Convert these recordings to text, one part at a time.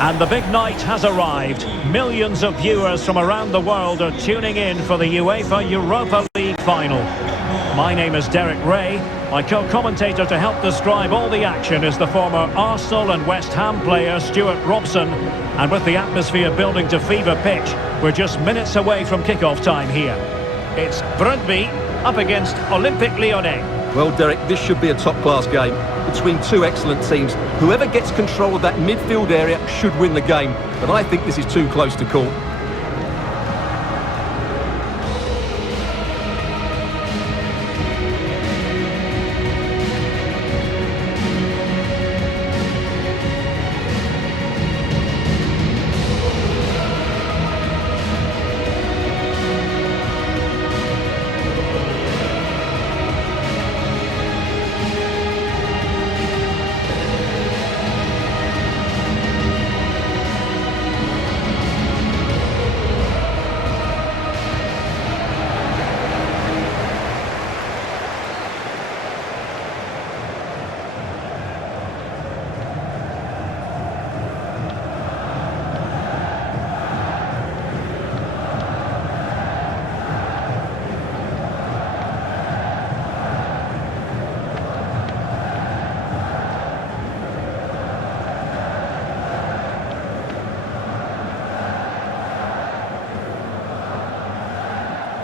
And the big night has arrived. Millions of viewers from around the world are tuning in for the UEFA Europa League final. My name is Derek Ray. My co-commentator to help describe all the action is the former Arsenal and West Ham player Stuart Robson. And with the atmosphere building to fever pitch, we're just minutes away from kick-off time here. It's Brondby up against Olympique Lyonnais. Well, Derek, this should be a top-class game between two excellent teams. Whoever gets control of that midfield area should win the game, but I think this is too close to call.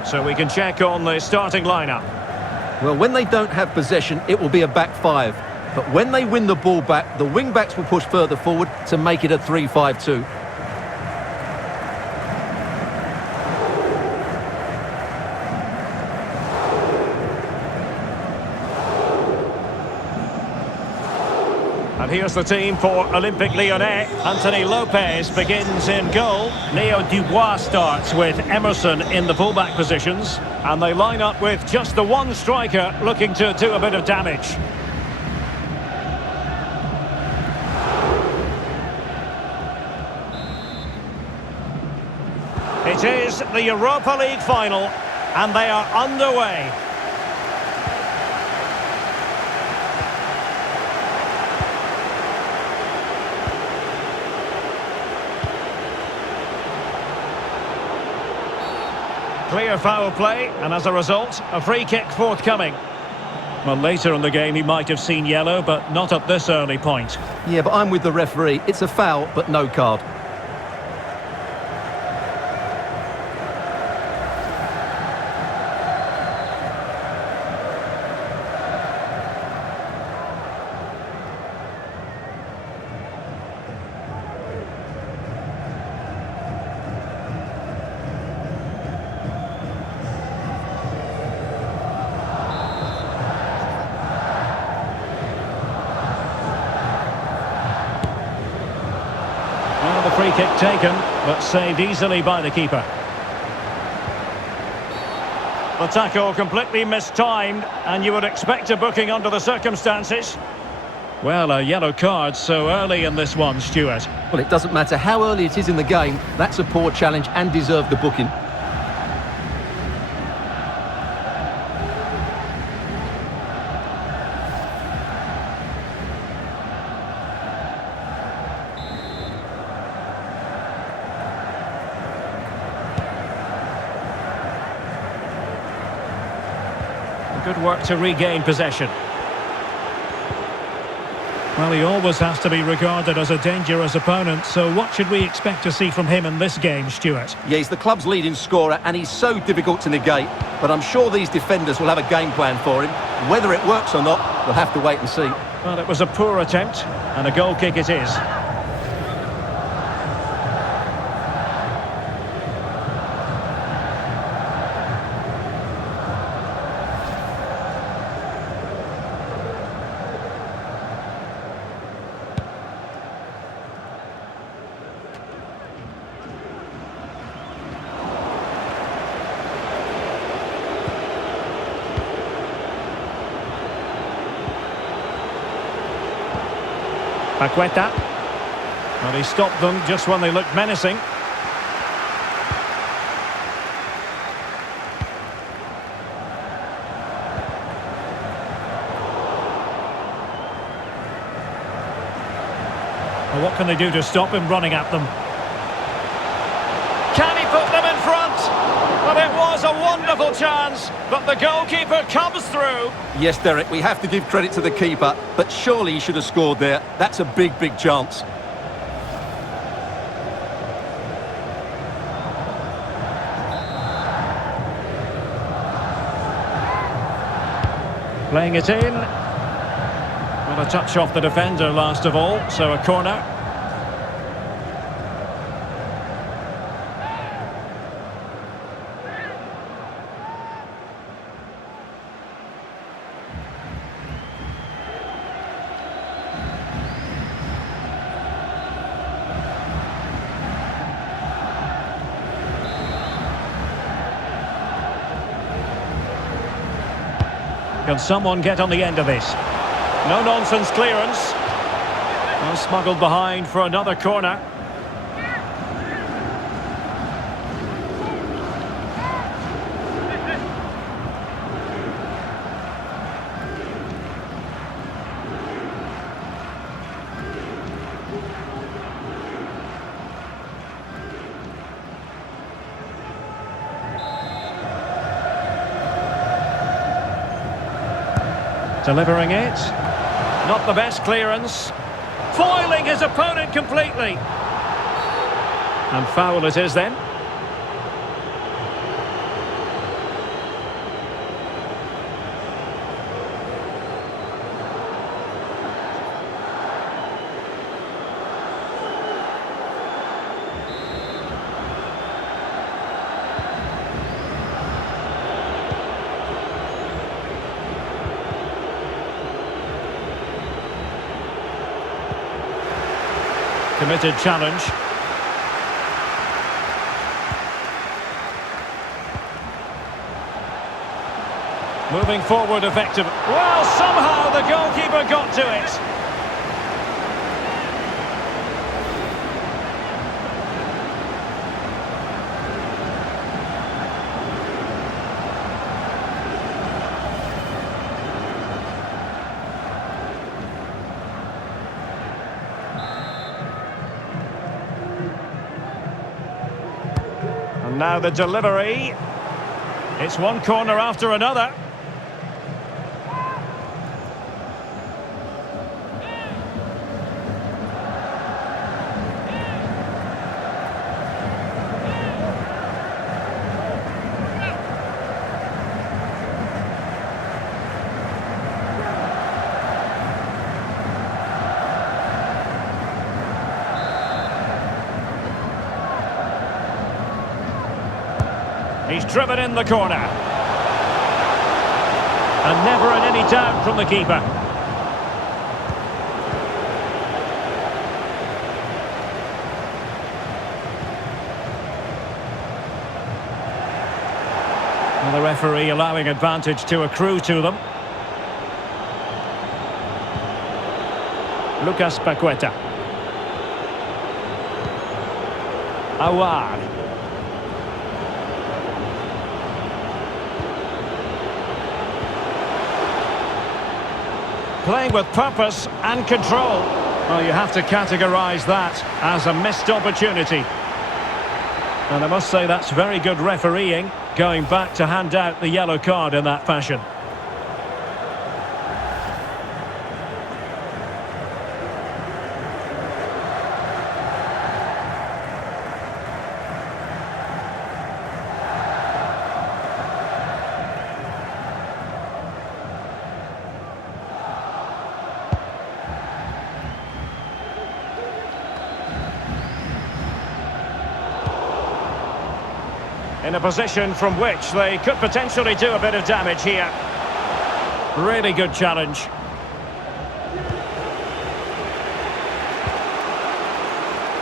So we can check on the starting lineup. Well, when they don't have possession, it will be a back five. But when they win the ball back, the wing-backs will push further forward to make it a 3-5-2. And here's the team for Olympique Lyonnais. Anthony Lopez begins in goal. Leo Dubois starts with Emerson in the fullback positions. And they line up with just the one striker looking to do a bit of damage. It is the Europa League final, and they are underway. Clear foul play, and as a result, a free kick forthcoming. Well, later in the game he might have seen yellow, but not at this early point. Yeah, but I'm with the referee. It's a foul, but no card. Well, the free kick taken, but saved easily by the keeper. The tackle completely mistimed, and you would expect a booking under the circumstances. Well, a yellow card so early in this one, Stuart. Well, it doesn't matter how early it is in the game. That's a poor challenge and deserved the booking. Good work to regain possession. Well, he always has to be regarded as a dangerous opponent, so what should we expect to see from him in this game, Stuart? Yeah, he's the club's leading scorer, and he's so difficult to negate. But I'm sure these defenders will have a game plan for him. Whether it works or not, we'll have to wait and see. Well, it was a poor attempt, and a goal kick it is. Paqueta. Well, he stopped them just when they looked menacing. Well, what can they do to stop him running at them? Can he put them in front? Well, it was a wonderful chance, but the goalkeeper comes through. Yes, Derek, we have to give credit to the keeper, but surely he should have scored there. That's a big, big chance. Playing it in. Well, a touch off the defender last of all, so a corner. Can someone get on the end of this? No-nonsense clearance. Well, smuggled behind for another corner. Delivering it. Not the best clearance. Foiling his opponent completely. And foul it is then. Committed challenge. Moving forward effective. Well, somehow the goalkeeper got to it. And now the delivery. It's one corner after another. He's driven in the corner. And never in any doubt from the keeper. Well, the referee allowing advantage to accrue to them. Lucas Paqueta. Awad. Playing with purpose and control. Well, you have to categorise that as a missed opportunity. And I must say that's very good refereeing, going back to hand out the yellow card in that fashion. In a position from which they could potentially do a bit of damage here. Really good challenge.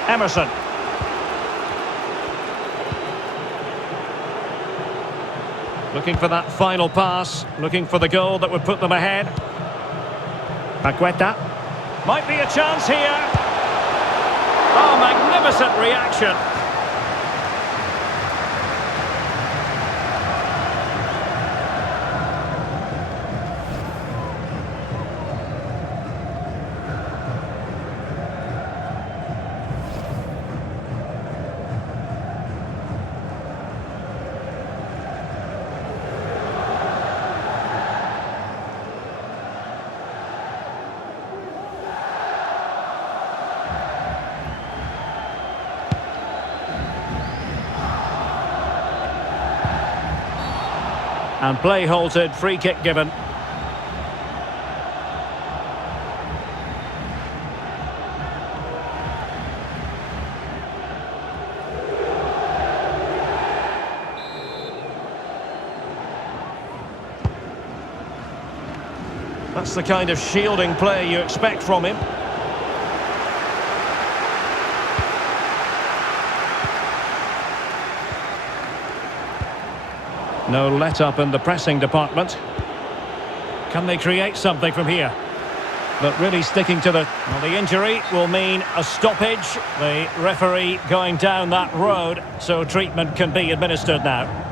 Emerson. Looking for that final pass, looking for the goal that would put them ahead. Paqueta. Might be a chance here. Oh, magnificent reaction. And play halted, free kick given. That's the kind of shielding play you expect from him. No let-up in the pressing department. Can they create something from here? But really sticking to the... Well, the injury will mean a stoppage. The referee going down that road, so treatment can be administered now.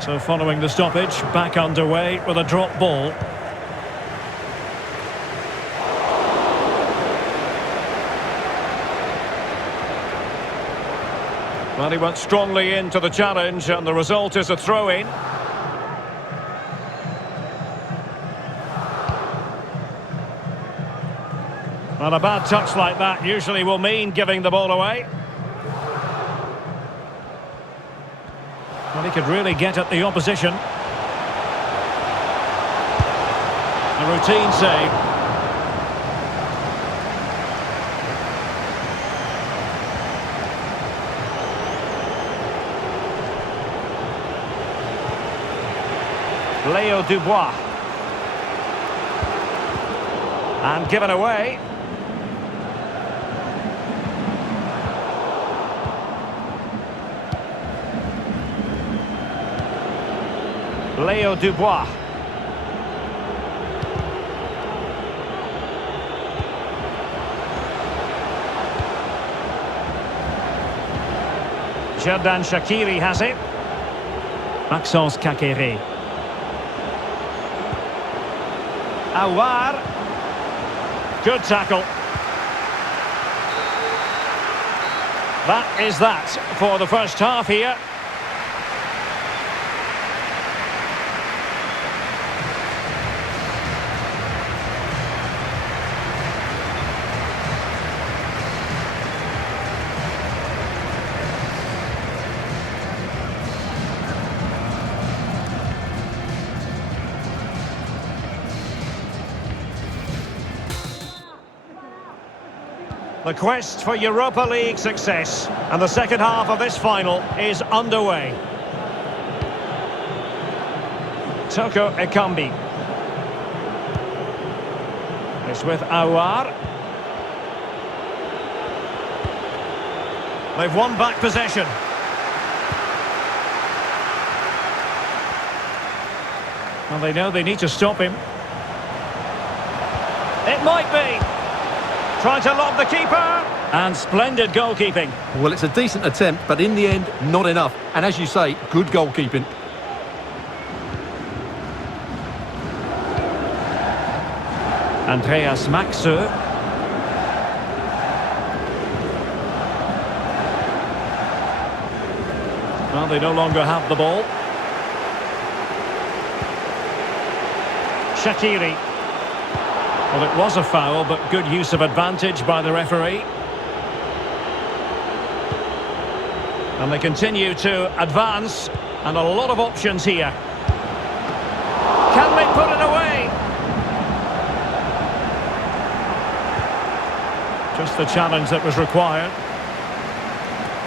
So following the stoppage, back underway with a drop ball. Well, he went strongly into the challenge and the result is a throw-in. Well, a bad touch like that usually will mean giving the ball away. Well, he could really get at the opposition. A routine save. Leo Dubois. And given away. Leo Dubois. Xherdan Shaqiri has it. Maxence Kakere. Aouar. Good tackle. That is that for the first half here. The quest for Europa League success, and the second half of this final is underway. Toko Ekambi. It's with Aouar. They've won back possession. Well, they know they need to stop him. It might be. Trying to lob the keeper. And splendid goalkeeping. Well, it's a decent attempt, but in the end, not enough. And as you say, good goalkeeping. Andreas Maxö. Well, they no longer have the ball. Shaqiri. Well, it was a foul, but good use of advantage by the referee. And they continue to advance, and a lot of options here. Can they put it away? Just the challenge that was required.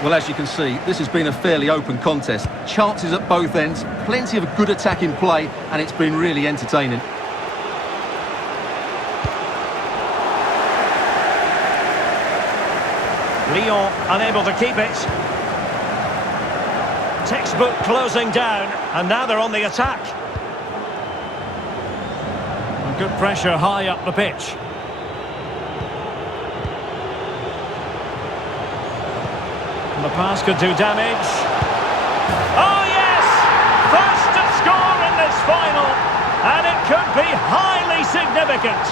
Well, as you can see, this has been a fairly open contest. Chances at both ends, plenty of good attacking play, and it's been really entertaining. Lyon unable to keep it. Textbook closing down, and now they're on the attack. And good pressure high up the pitch. And the pass could do damage. Oh yes! First to score in this final, and it could be highly significant.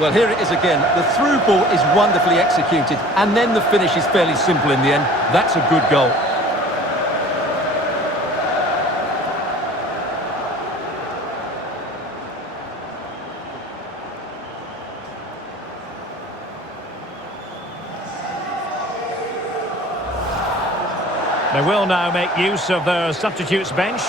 Well, here it is again. The through ball is wonderfully executed, and then the finish is fairly simple in the end. That's a good goal. They will now make use of their substitutes bench.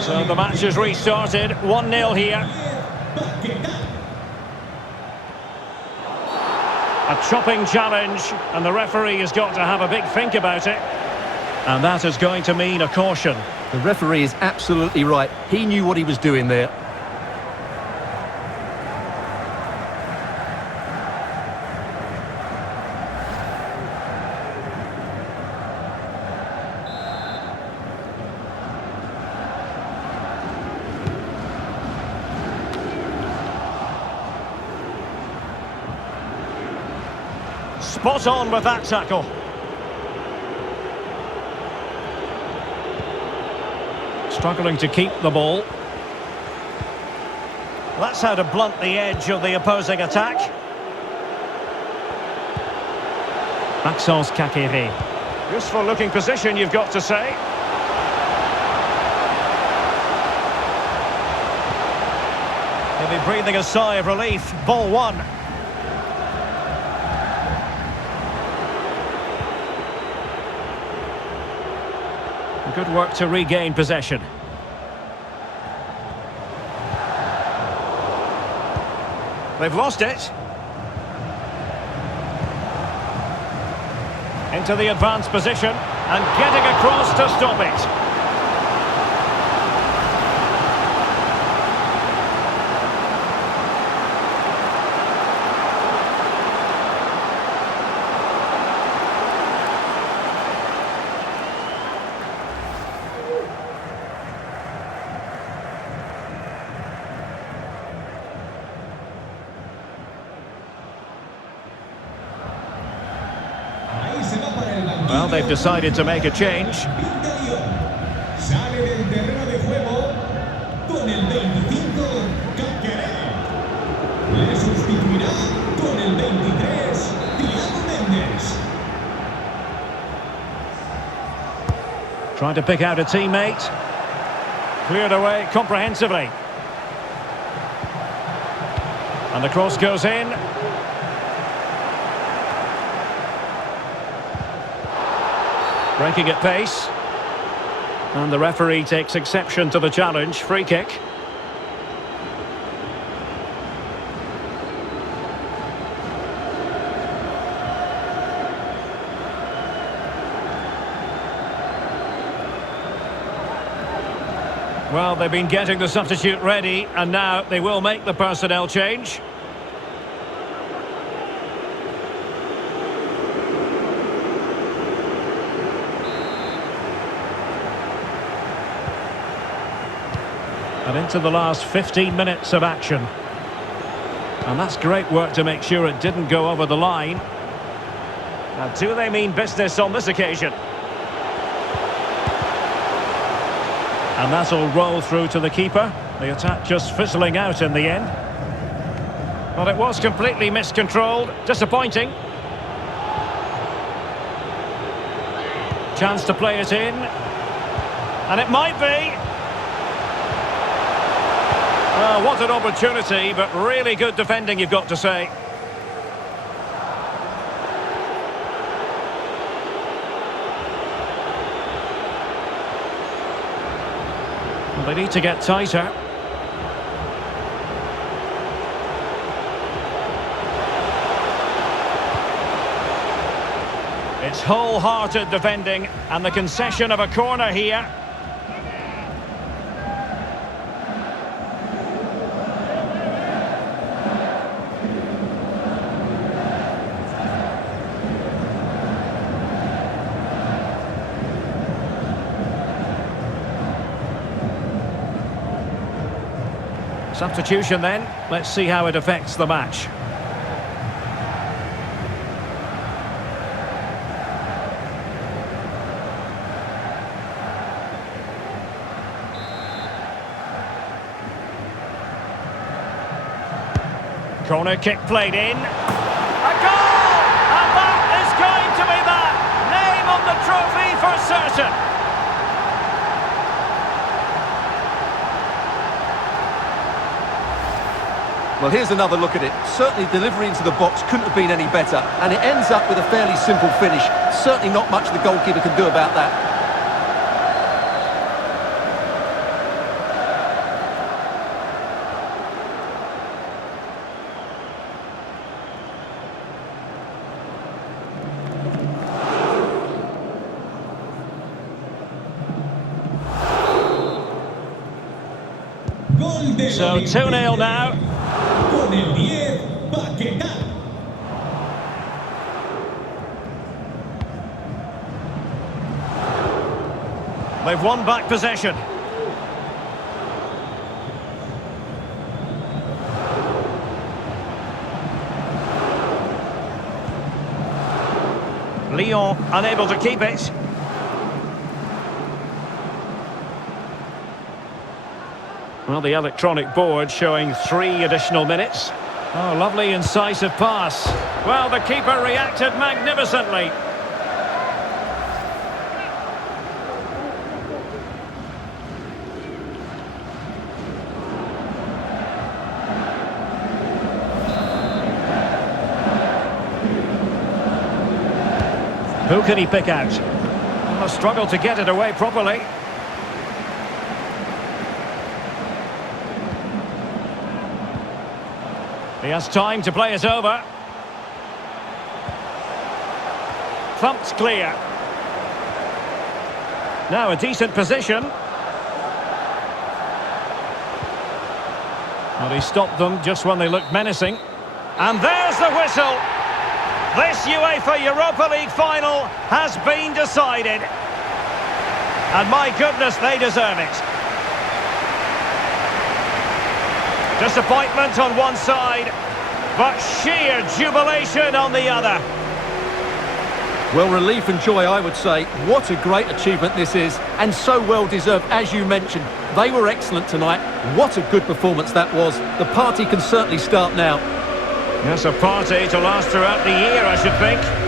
So the match has restarted, 1-0 here. A chopping challenge, and the referee has got to have a big think about it. And that is going to mean a caution. The referee is absolutely right. He knew what he was doing there. Spot on with that tackle. Struggling to keep the ball. That's how to blunt the edge of the opposing attack. Maxence Kakiri. Useful looking position, you've got to say. He'll be breathing a sigh of relief. Ball one. Good work to regain possession. They've lost it. Into the advanced position and getting across to stop it. Well, they've decided to make a change. Trying to pick out a teammate. Cleared away comprehensively. And the cross goes in. Breaking at pace. And the referee takes exception to the challenge. Free kick. Well, they've been getting the substitute ready, and now they will make the personnel change. And into the last 15 minutes of action. And that's great work to make sure it didn't go over the line. Now, do they mean business on this occasion? And that'll roll through to the keeper. The attack just fizzling out in the end. But it was completely miscontrolled. Disappointing. Chance to play it in. And it might be. Well, what an opportunity, but really good defending, you've got to say. Well, they need to get tighter. It's wholehearted defending, and the concession of a corner here. Substitution then. Let's see how it affects the match. Corner kick played in. A goal! And that is going to be that! Name on the trophy for certain. Well, here's another look at it. Certainly delivery into the box couldn't have been any better, and it ends up with a fairly simple finish. Certainly not much the goalkeeper can do about that. So 2-0 now. Con el 10, Paquetá. They've won back possession. Lyon unable to keep it. Well, the electronic board showing 3 additional minutes. Oh, lovely incisive pass. Well, the keeper reacted magnificently. Who can he pick out? Well, a struggle to get it away properly. He has time to play it over. Thumped clear. Now a decent position. Well, he stopped them just when they looked menacing. And there's the whistle. This UEFA Europa League final has been decided. And my goodness, they deserve it. Disappointment on one side, but sheer jubilation on the other. Well, relief and joy, I would say. What a great achievement this is, and so well deserved, as you mentioned. They were excellent tonight. What a good performance that was. The party can certainly start now. Yes, a party to last throughout the year, I should think.